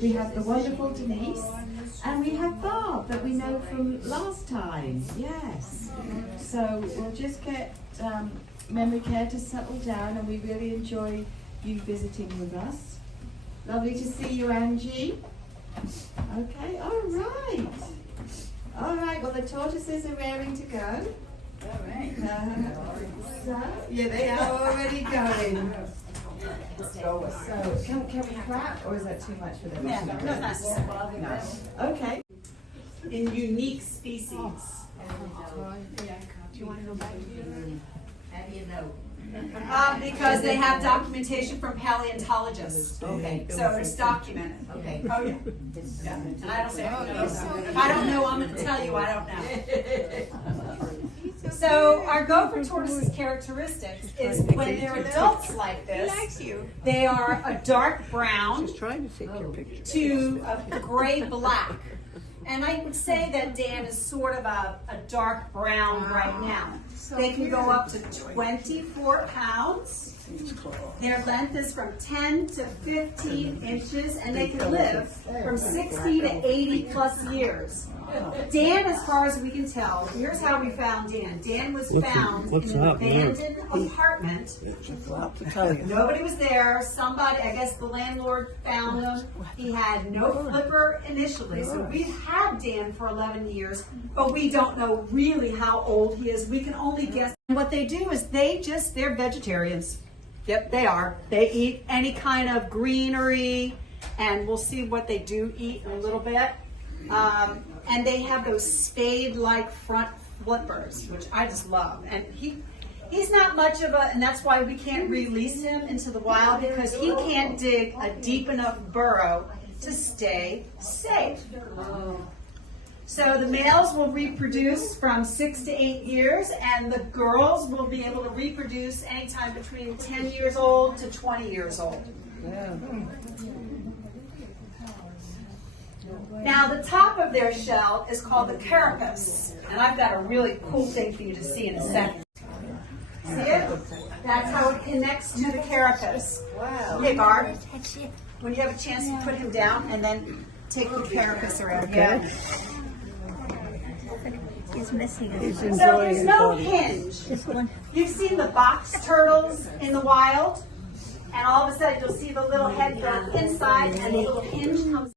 We have the wonderful Denise, and we have Bob that we know from last time. Yes. So we'll just get memory care to settle down, and we really enjoy you visiting with us. Lovely to see you, Angie. Okay, all right. All right, well, the tortoises are raring to go. All right. So, yeah, they are already going. So, can we clap, or is that too much for them? Yeah, no, not necessary. No. Okay. In unique species. Do you want to go back to you? How do you know? Because they have documentation from paleontologists. Okay. So it's documented. Okay. Oh, yeah. Yeah. And I don't say I don't know. If I don't know, I'm going to tell you I don't know. So our Gopher tortoise's characteristics is when they're adults like this, they are a dark brown to a gray black. And I would say that Dan is sort of a dark brown right now. They can go up to 24 pounds. Their length is from 10 to 15 inches, and they can live from 60 to 80 plus years. Dan, as far as we can tell, here's how we found Dan. Dan was found in an abandoned apartment. Nobody was there. Somebody, I guess the landlord found him. He had no flipper initially, so we've had Dan for 11 years, but we don't know really how old he is. We can only guess. And what they do is they're vegetarians. Yep, they are. They eat any kind of greenery, and we'll see what they do eat in a little bit. And they have those spade-like front flippers, which I just love. And he's not much of a, and that's why we can't release him into the wild, because he can't dig a deep enough burrow to stay safe. So the males will reproduce from 6 to 8 years, and the girls will be able to reproduce anytime between 10 years old to 20 years old. Now the top of their shell is called the carapace, and I've got a really cool thing for you to see in a second. See it? That's how it connects to the carapace. Wow. Hey Barb, when you have a chance, you put him down and then take the carapace around. Yeah. He's missing So there's no hinge. You've seen the box turtles in the wild, and all of a sudden you'll see the little head go inside and the little hinge comes.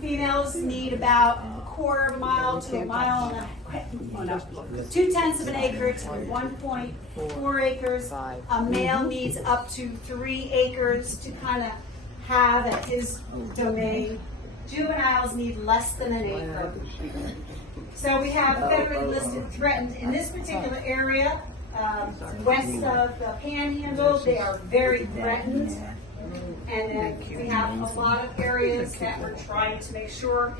Females need about a quarter of a mile to a mile and a 2/10 of an acre to 1.4 acres. A male needs up to 3 acres to kind of have at his domain. Juveniles need less than an acre. So we have federally listed threatened in this particular area, west of the Panhandle. They are very threatened. And then we have a lot of areas that we're trying to ensure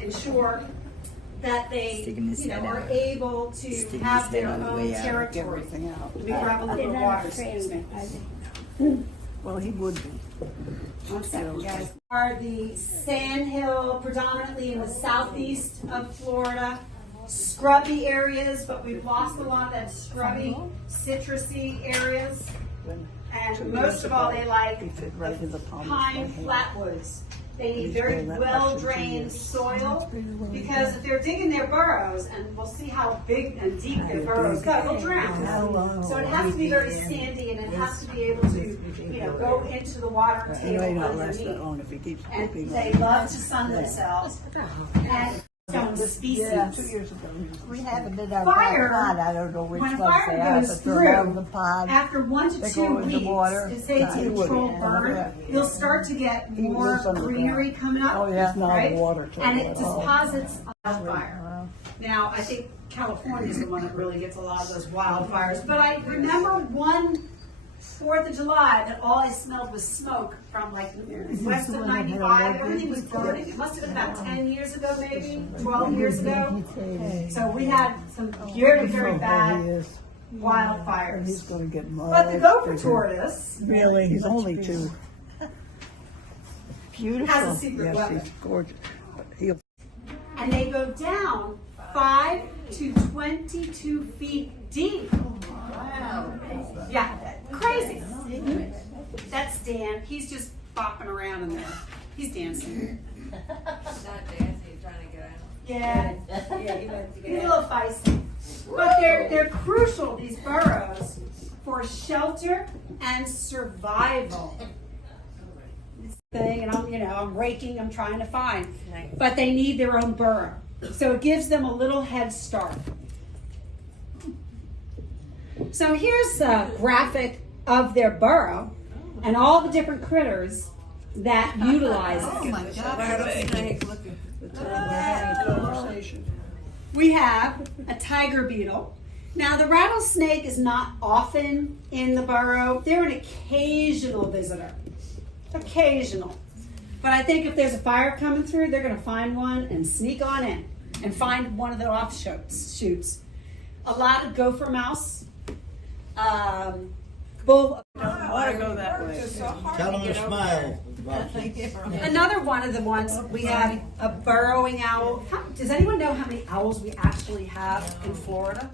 that they, are able to have their own territory. Let me grab a little water. Excuse me. Well, he would be. One second, guys. Are the sandhill, predominantly in the southeast of Florida, scrubby areas, but we've lost a lot of that scrubby, citrusy areas. And most of all, they like the pine flatwoods. They need very well-drained soil, because if they're digging their burrows, and we'll see how big and deep their burrows go, they'll drown. So it has to be very sandy, and it has to be able to, go into the water table underneath. And they love to sun themselves. And some species. Yeah, 2 years ago. We haven't been out Fire, pond. I don't know which when a ones fire they are, goes but they're around the through, pond. after 1 to 2 go in the weeks, water. to say it's a controlled burn, you'll start to get more greenery coming up, Oh, yeah. right? Water And it deposits wildfire. Now, I think California is the one that really gets a lot of those wildfires. But I remember one 4th of July that all I smelled was smoke from west of 95. Everything was burning. It must have been about 10 years ago, maybe 12 years ago. So we had some very, very bad wildfires. He's going to get more. But the Gopher tortoise Really? He's only 2. Beautiful. has a secret yes, weapon. He's gorgeous. He'll And they go down 5 to 22 feet deep. Wow. Yeah, crazy. That's Dan. He's just bopping around in there. He's dancing. Not dancing, he's trying to get out. Yeah, he's a little feisty. But they're crucial, these burrows, for shelter and survival. This thing, and I'm raking, I'm trying to find. But they need their own burrow. So it gives them a little head start. So here's a graphic of their burrow and all the different critters that utilize it. Oh my God. We have a tiger beetle. Now the rattlesnake is not often in the burrow. They're an occasional visitor. Occasional. But I think if there's a fire coming through, they're going to find one and sneak on in and find one of the offshoots. A lot of gopher mouse. Bull. I want to go that way. Tell them to smile. Another one of the ones, we have a burrowing owl. Does anyone know how many owls we actually have in Florida?